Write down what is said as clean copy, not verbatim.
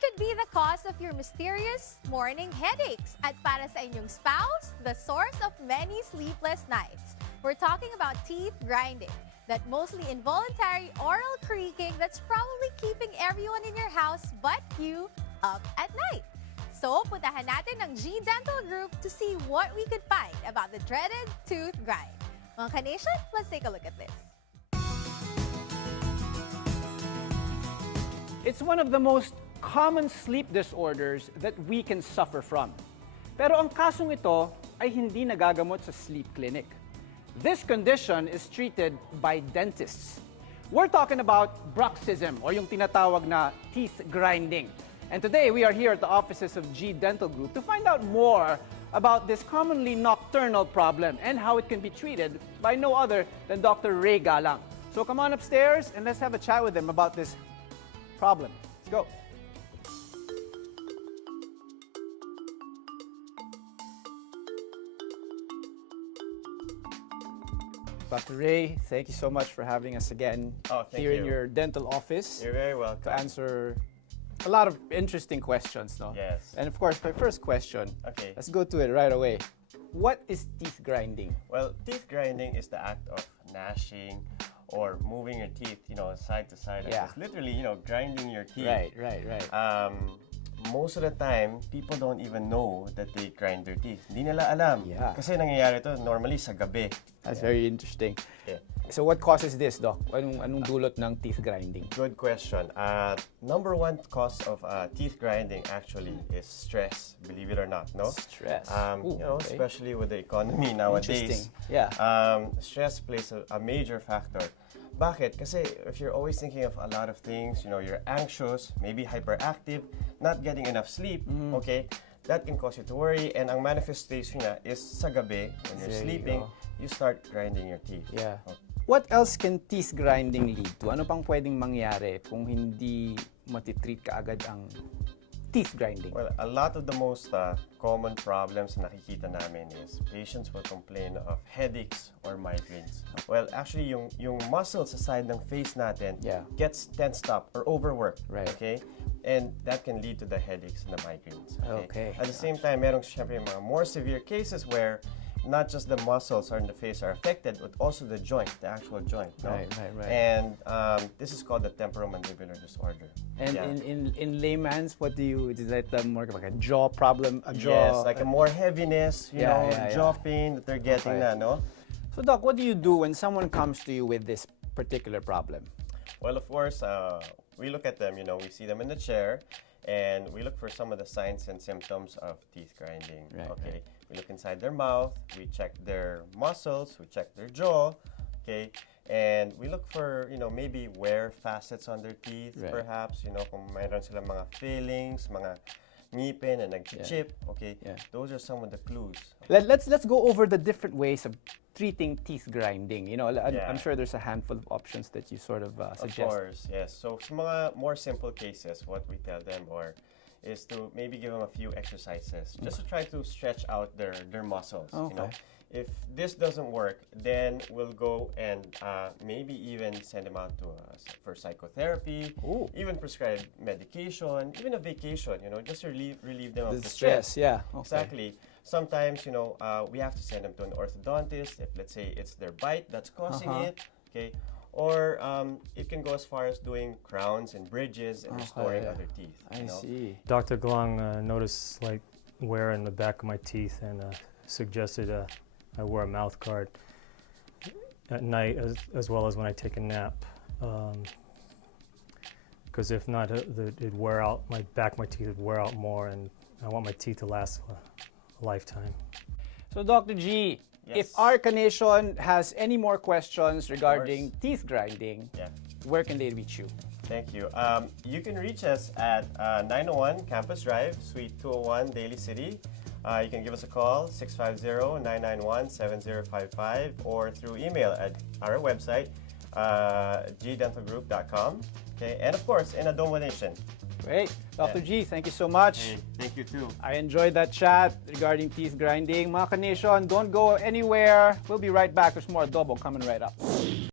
could be the cause of your mysterious morning headaches. At para sa inyong spouse, the source of many sleepless nights. We're talking about teeth grinding, that mostly involuntary oral creaking that's probably keeping everyone in your house but you up at night. So, puntahan natin ang G Dental Group to see what we could find about the dreaded tooth grind. Mga ka-nation, let's take a look at this. It's one of the most common sleep disorders that we can suffer from. Pero ang kasong ito ay hindi nagagamot sa sleep clinic. This condition is treated by dentists. We're talking about bruxism or yung tinatawag na teeth grinding. And today we are here at the offices of G Dental Group to find out more about this commonly nocturnal problem and how it can be treated by no other than Dr. Ray Galang. So come on upstairs and let's have a chat with him about this problem. Let's go. Dr. Ray, thank you so much for having us again here in your dental office. You're very welcome. To answer a lot of interesting questions, no? Yes. And of course, my first question. Okay. Let's go to it right away. What is teeth grinding? Well, teeth grinding is the act of gnashing or moving your teeth, side to side. Yeah. It's literally, grinding your teeth. Right. Most of the time, people don't even know that they grind their teeth. Hindi nila alam. Yeah. Kasi nangyayari to normally sa gabi. That's very interesting. Yeah. So what causes this, Doc? Anong dulot ng teeth grinding? Good question. Number one cause of teeth grinding actually is stress, believe it or not, no? Stress. Okay. Especially with the economy nowadays. Interesting. Yeah. Stress plays a major factor. Bakit? Kasi if you're always thinking of a lot of things, you're anxious, maybe hyperactive, not getting enough sleep, okay? That can cause you to worry, and ang manifestation niya is sa gabi, when you're sleeping, you start grinding your teeth. Yeah. Okay. What else can teeth grinding lead to? Ano pang pwedeng mangyari kung hindi matitreat kaagad ang teeth grinding? Well, a lot of the most common problems na nakikita namin is patients will complain of headaches or migraines. Well, actually, yung muscles sa side ng face natin gets tensed up or overworked. Right. Okay? And that can lead to the headaches and the migraines. Okay. At the same time, merong syempre mga more severe cases where not just the muscles in the face are affected, but also the joint, the actual joint. No? Right. And this is called the temporomandibular disorder. And in layman's, is that more like a jaw problem? Yes, like a more heaviness, jaw pain that they're getting Okay. no? So, Doc, what do you do when someone comes to you with this particular problem? Well, of course, we look at them, we see them in the chair, and we look for some of the signs and symptoms of teeth grinding. Right, Okay. We look inside their mouth, we check their muscles, we check their jaw, okay? And we look for, maybe wear facets on their teeth, perhaps, kung mayroon silang mga fillings, mga ngipin and nag-chip, okay? Yeah. Those are some of the clues. Let's go over the different ways of treating teeth grinding. I'm sure there's a handful of options that you sort of suggest. Of course, yes. So, sa mga more simple cases, what we tell them is to maybe give them a few exercises just to try to stretch out their muscles. Okay. If this doesn't work, then we'll go and maybe even send them out for psychotherapy, even prescribe medication, even a vacation, just to relieve them of the stress. Yeah. Okay. Exactly. Sometimes, we have to send them to an orthodontist if, let's say, it's their bite that's causing it, okay? Or it can go as far as doing crowns and bridges and restoring other teeth. I see. Dr. Galang noticed wear in the back of my teeth and suggested I wear a mouth guard at night as well as when I take a nap. Because if not, it'd wear out, my teeth would wear out more, and I want my teeth to last a lifetime. So, Dr. G, Yes. if our nation has any more questions regarding teeth grinding, where can they reach you? Thank you. You can reach us at 901 Campus Drive, Suite 201, Daly City. You can give us a call, 650-991-7055, or through email at our website, gdentalgroup.com. Okay, and of course, in a donation. Great. Dr. G, thank you so much. Hey, thank you too. I enjoyed that chat regarding teeth grinding. Mga ka-nation, don't go anywhere. We'll be right back. There's more Adobo coming right up.